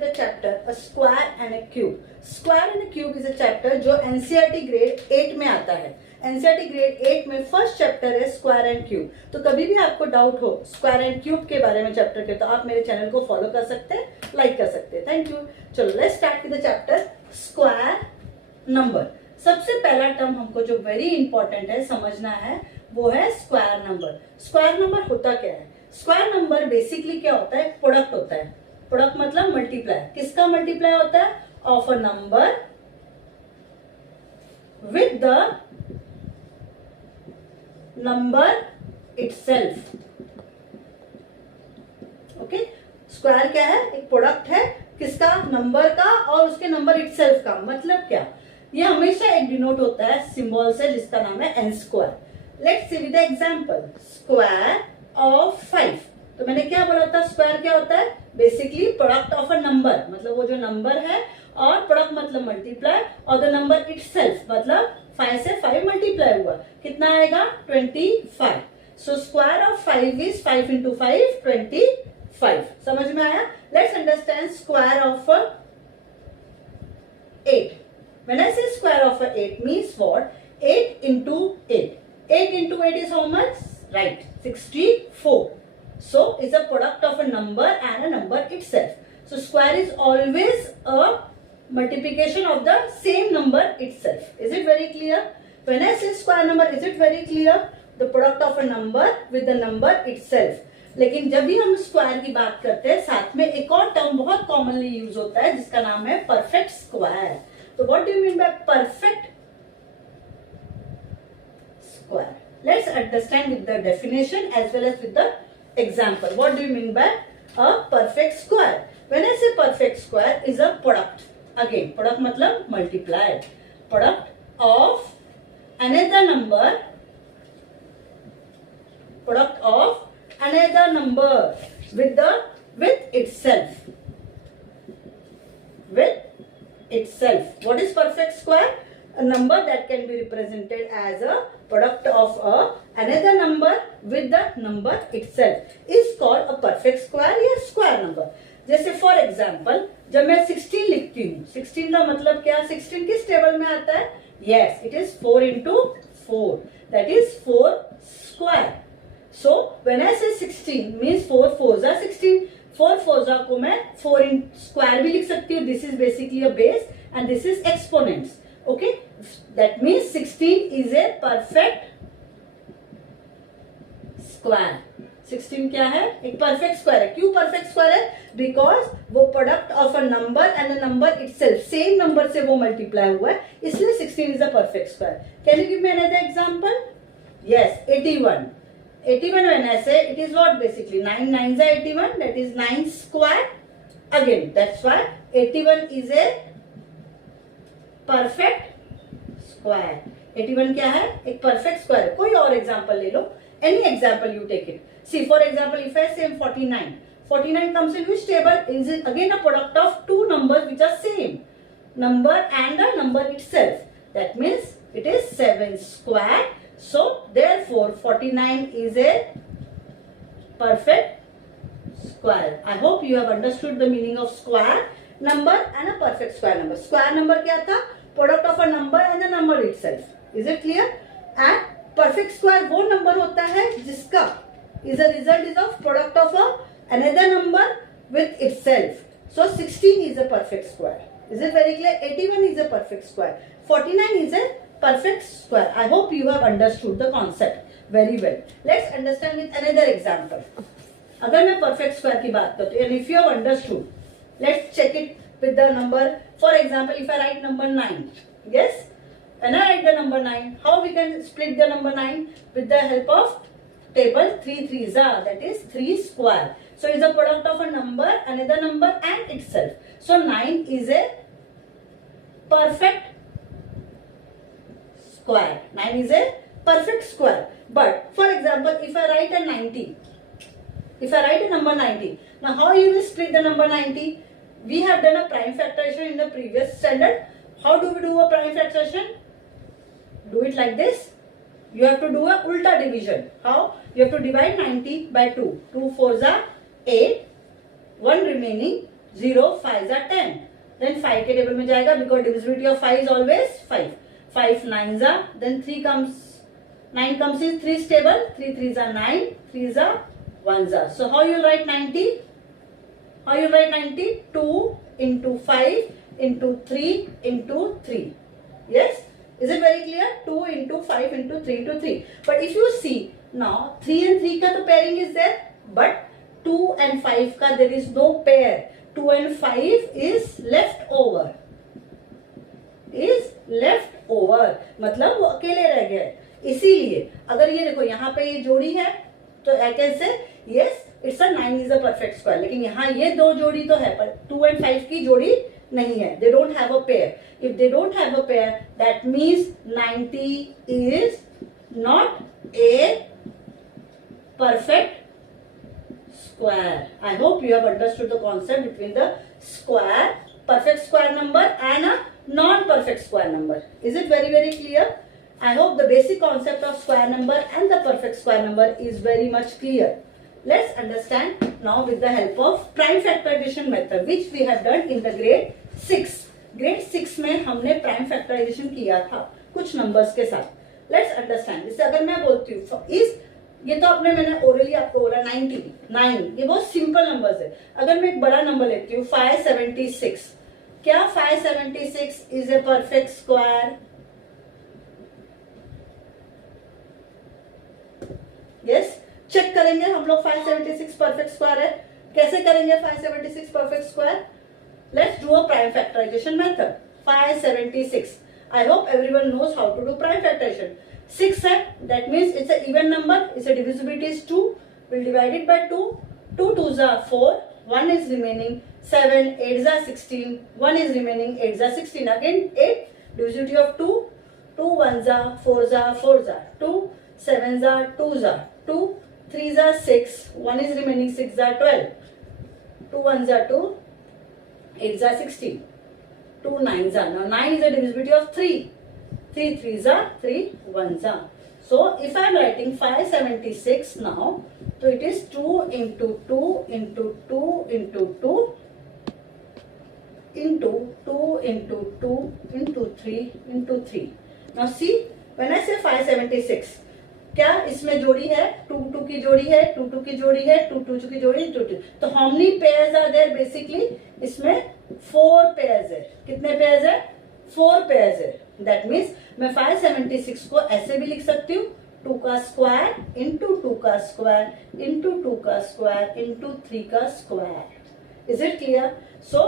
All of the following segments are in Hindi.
with the chapter a square and a cube. Square and a cube is a chapter जो NCERT grade 8 में आता है. NCERT grade 8 में फर्स्ट चैप्टर है स्क्वायर एंड क्यूब. तो कभी भी आपको डाउट हो स्क्वायर एंड क्यूब के बारे में चैप्टर के, तो आप मेरे चैनल को फॉलो कर सकते हैं, लाइक कर सकते हैं. Thank you. चलो let's start with the chapter square number. सबसे पहला टर्म हमको जो वेरी इंपॉर्टेंट है समझना है वो है स्क्वायर नंबर. स्क्वायर नंबर होता क्या है? स्क्वायर नंबर बेसिकली क्या होता है? प्रोडक्ट होता है. प्रोडक्ट मतलब मल्टीप्लाई. किसका मल्टीप्लाई होता है? Of a number with the number itself. Okay, square क्या है? एक प्रोडक्ट है किसका? नंबर का और उसके नंबर इटसेल्फ का. मतलब क्या? ये हमेशा एक डिनोट होता है सिंबल से जिसका नाम है N square. Let's see with the example square of 5. तो मैंने क्या बोला था? स्क्वायर क्या होता है? Basically product of a number, मतलब वो जो नंबर है, और प्रोडक्ट मतलब मल्टीप्लाई, और द नंबर इटसेल्फ मतलब 5 से 5 मल्टीप्लाई हुआ. कितना आएगा? 25. So square of 5 is 5 into 5 25. समझ में आया? Let's understand square of 8. When I say square of 8 means what? 8 into 8. 8 into 8 is how much? Right, 64. So it's a product of a number and a number itself. So square is always a multiplication of the same number itself. Is it very clear? When I say square number, is it very clear? The product of a number with the number itself. लेकिन जब भी हम स्क्वायर की बात करते हैं साथ में एक और टर्म बहुत कॉमनली यूज होता है जिसका नाम है perfect square. So what do you mean by perfect square? Let's understand with the definition as well as with the example. What do you mean by a perfect square? When I say perfect square is a product. Again, product मतलब multiply. Product of another number. Product of another number with itself. With itself. What is perfect square? A number that can be represented as a product of another number with the number itself is called a perfect square या square number. जैसे for example जब मैं 16 लिखती हूँ, 16 का मतलब क्या? 16 किस टेबल में आता है? Yes, it is 4 into 4. That is 4 square. So when I say 16 means 4 4s are 16. 4 4s को मैं 4 in square भी लिख सकती हूँ. This is basically a base and this is exponents. Okay, that means 16 is a perfect square. 16 क्या है? एक परफेक्ट स्क्वायर है. क्यों परफेक्ट स्क्वायर है? बिकॉज वो product of a number and a number itself, same number से वो मल्टीप्लाई हुआ है, इसलिए 16 is a perfect square. Can you give me another example? Yes, 81. 81 when I say it is what basically 9 9s are 81, that is 9 square. Again, that's why 81 is a perfect square. 81 क्या है? एक perfect square है. कोई और example ले लो. Any example you take it. See, for example, if I say 49, 49 comes in which table? Is it again a product of two numbers which are same number and a number itself. That means it is 7 square. So therefore 49 is a perfect square. I hope you have understood the meaning of square number and a perfect square number. Square number क्या था? Product of a number and the number itself. Is it clear? And perfect square वो number होता है जिसका is a result is of product of a another number with itself. So 16 is a perfect square. Is it very clear? 81 is a perfect square. 49 is a perfect square. I hope you have understood the concept very well. Let's understand with another example. अगर मैं perfect square की बात करती हूँ and if you have understood, let's check it with the number. For example, if I write number 9, yes, when I write the number 9, how we can split the number 9? With the help of table 3 3s are, that is 3 square. So it's a product of a number, another number and itself. So 9 is a perfect square. 9 is a perfect square. But for example, if I write a 90, if I write a number 90, now how you will split the number 90? We have done a prime factorization in the previous standard. How do we do a prime factorization? Do it like this. You have to do a ulta division. How? You have to divide 90 by 2. 2 4s are 8. 1 remaining. 0 5 जा 10, देन 5 के टेबल में जाएगा because divisibility of 5 is always 5. 5 9 जा, then 3 comes, 9 comes in 3's table, 3 3 जा 9, 3 जा 1 जा. So how you write 90? How you write 90? 2 into 5 into 3 into 3. Yes? Is it very clear? 2 into 5 into 3 into 3. But if you see now 3 and 3 का तो pairing is there, but 2 and 5 का there is no pair. 2 and 5 is left over. Is left over. मतलब वो अकेले रह गए. इसीलिए अगर ये देखो यहाँ पे ये जोड़ी है तो I can say yes it's a 9 is a perfect square. लेकिन यहाँ ये दो जोड़ी तो है पर 2 and 5 की जोड़ी नहीं है. They don't have a pair. If they don't have a pair, that means 90 is not a perfect square. I hope you have understood the concept between the square, perfect square number and a non-perfect square number. Is it very, very clear? I hope the basic concept of square number and the perfect square number is very much clear. Let's understand now with the help of prime factorization method, which we have done in the grade 6. Grade 6 में हमने प्राइम फैक्टराइजेशन किया था कुछ नंबर्स के साथ. Let's understand. जैसे अगर मैं बोलती हूँ इस, ये तो आपने मैंने ओरली आपको बोला 90, 9, ये बहुत सिंपल नंबर्स है. अगर मैं एक बड़ा नंबर लेती हूँ 576, क्या 576 is a perfect square? Yes, check करेंगे हम लोग 576 परफेक्ट स्क्वायर है. कैसे करेंगे 576 perfect square? Let's do a prime factorization method. 576. I hope everyone knows how to do prime factorization. 6 है, that means it's an even number. Its divisibility is 2. We'll divide it by 2. 2 2s are 4. 1 is remaining. 7 8s are 16. 1 is remaining. 8s are 16. Again 8. Divisibility of 2. 2 1s are 4s are 4s are 2. 7s are 2s are 2. 3s are 6. 1 is remaining. 6s are 12. 2 1s are 2. 8s are 16. 2 9s are. Now 9 is a divisibility of 3. 3 3s are 3 1s are. So if I am writing 576 now, so it is 2 into 2 into 2 into 2 into 2 into 2 into 3 into 3. Now see, when I say 576, क्या इसमें जोड़ी है? 2 2 की जोड़ी है, 2 2 की जोड़ी है, 2 2 की जोड़ी, 2 2. तो how many pairs are there? Basically इसमें 4 pairs है. कितने pairs है? 4 pairs है. That means मैं 576 को ऐसे भी लिख सकती हूँ 2 का स्क्वायर इंटू 2 का स्क्वायर इंटू 2 का स्क्वायर इंटू 3 का square. Is it clear? So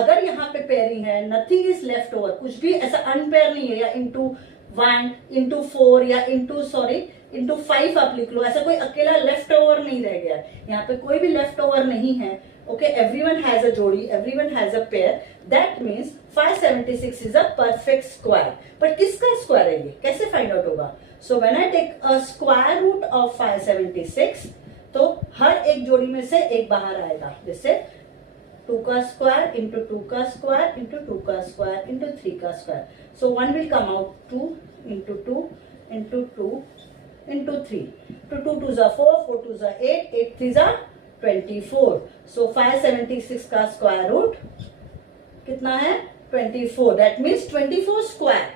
अगर यहाँ पे पेयरिंग है, नथिंग इज लेफ्ट ओवर, कुछ भी ऐसा अनपेयर नहीं है, या इंटू 1 इंटू 4 या इंटू 5 आप लिख लो, ऐसा कोई अकेला लेफ्ट ओवर नहीं रह गया. यहाँ पे कोई भी लेफ्ट ओवर नहीं है. ओके, एवरीवन हैज अ जोड़ी, everyone has a pair. That means 576 is a perfect square. But किसका स्क्वायर है ये, कैसे फाइंड आउट होगा? So when I take a square root of 576, तो हर एक जोड़ी में से एक बाहर आएगा. जैसे 2 का स्क्वायर इंटू 2 का स्क्वायर इंटू 2 का स्क्वायर इंटू 3 का square. So 1 will come out 2 into 2 into 2 into 3. 2 2s are 4, 4 2s are 8, 8 3s are 24. So 576 का स्क्वायर रूट कितना है? 24. That means 24 square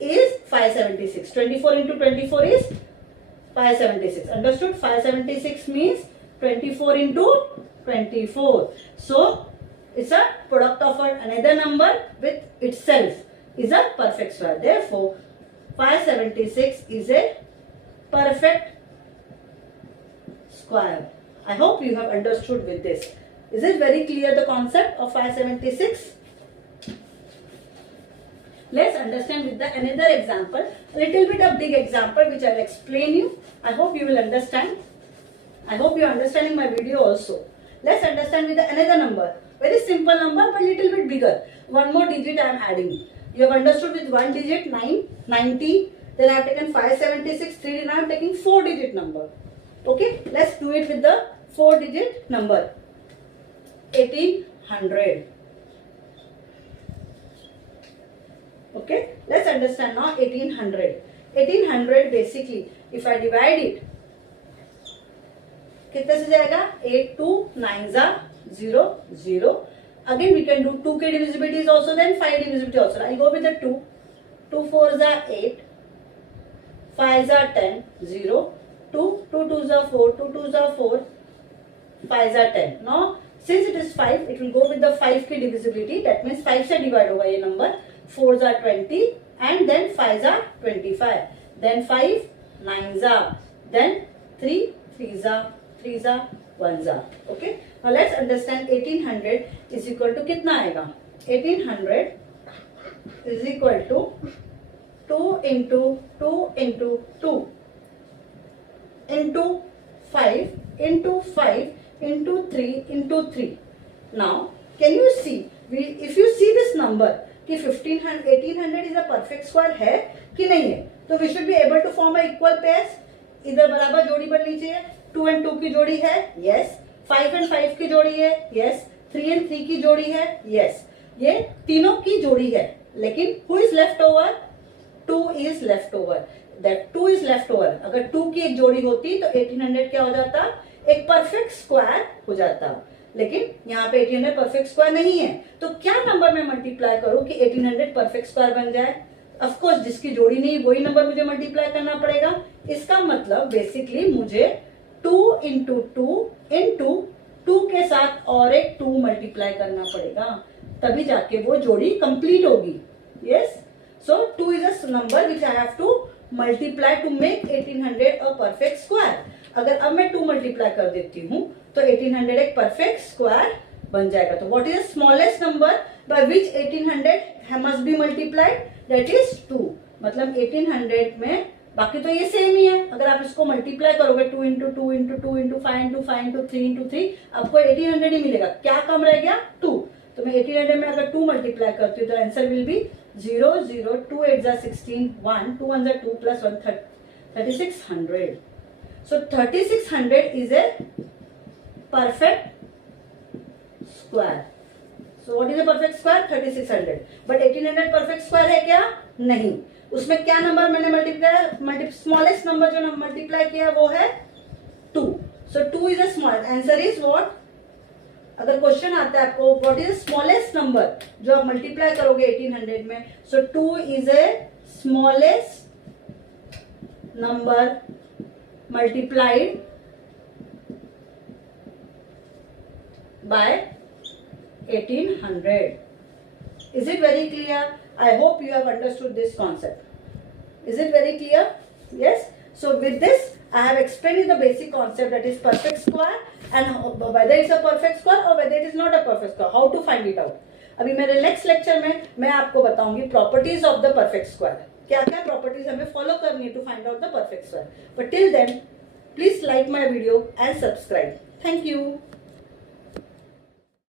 is 576. 24 into 24 is 576. Understood? 576 means 24 into 24. So it's a product of another number with itself. Is a perfect square. Therefore 576 is a perfect square. I hope you have understood with this. Is it very clear the concept of 576? Let's understand with the another example, a little bit of big example which I will explain you. I hope you will understand. I hope you are understanding my video also. Let's understand with the another number. Very simple number but little bit bigger. One more digit I am adding. You have understood with one digit 9, 90. Then I have taken 576, 3. Now I am taking 4 digit number. Okay, let's do it with the 4 digit number. 1800. Okay, let's understand now 1800. 1800 basically if I divide it, कितने से जाएगा? 8 2 9s are 0, 0. Again we can do 2 के divisibility is also then 5 divisibility also. I go with the 2. 2 4s are 8. 5s are 10. 0. 2. 2 2s are 4. 2 2s are 4. 5s are 10. Now since it is 5, it will go with the 5 की divisibility. That means 5 से divide होगा ये number. 4s are 20 and then 5s are 25. Then 5 9s are. Then 3 3s are. 3s are 1s are. Okay. Now let's understand 1800 is equal to कितना आएगा? 1800 is equal to 2 into 2 into 2 into 5 into 5 into 3 into 3. Now can you see? If you see this number कि 1800 is a perfect square है कि नहीं है, तो we should be able to form a equal pairs. इधर बराबर जोड़ी बननी चाहिए. 2 and 2 की जोड़ी है, yes. 5 and 5 की जोड़ी है, yes. 3 and 3 की जोड़ी है, yes. ये तीनों की जोड़ी है, लेकिन who is left over? 2 is left over. That 2 is left over. अगर 2 की एक जोड़ी होती तो 1800 क्या हो जाता? एक परफेक्ट स्क्वायर हो जाता. लेकिन यहाँ पे 1800 परफेक्ट स्क्वायर नहीं है, तो क्या नंबर में मल्टीप्लाई करूं कि 1800 परफेक्ट स्क्वायर बन जाए? ऑफ कोर्स जिसकी जोड़ी नहीं वही नंबर मुझे मल्टीप्लाई करना पड़ेगा. इसका मतलब बेसिकली मुझे 2 into 2 into 2 के साथ और एक 2 मल्टीप्लाई करना पड़ेगा, तभी जाके वो जोड़ी कंप्लीट होगी. Yes, so 2 is a number which I have to multiply two make 1800 a perfect square. अगर अब मैं 2 मल्टीप्लाई कर देती हूँ तो 1800 एक परफेक्ट स्क्वायर बन जाएगा. तो what is the smallest number by which 1800 must be multiplied? That is 2. मतलब 1800 में बाकी तो ये सेम ही है. अगर आप इसको मल्टीप्लाई करोगे 2 into 2 into 2 into 5 into 5 into 3 into 3, आपको 1800 ही मिलेगा. क्या कम रह गया? 2. तो मैं 1800 में अगर 2 मल्टीप्लाई करती हूँ तो answer will be 0 0 2 8 16 1 2 1 2 plus 1 3600. So 3600 is a perfect square. So what is a perfect square? 3600. But 1800 perfect square है क्या? नहीं. उसमें क्या नंबर मैंने मल्टीप्लाई, स्मॉलेस्ट नंबर जो मल्टीप्लाई किया वो है 2. So 2 is a small. Answer is what? अगर क्वेश्चन आता है आपको व्हाट इज स्मॉलेस्ट नंबर जो आप मल्टीप्लाई करोगे 1800 में, सो 2 is a smallest number multiplied by 1800. Is it very clear? I hope you have understood this concept. Is it very clear? Yes. So with this, I have explained you the basic concept, that is perfect square and whether it's a perfect square or whether it is not a perfect square. How to find it out? अभी मेरे नेक्स्ट लेक्चर में मैं आपको बताऊंगी properties of the perfect square. क्या क्या प्रॉपर्टीज हमें फॉलो करनी है to find out the perfect square. But till then, please like my video and subscribe. Thank you.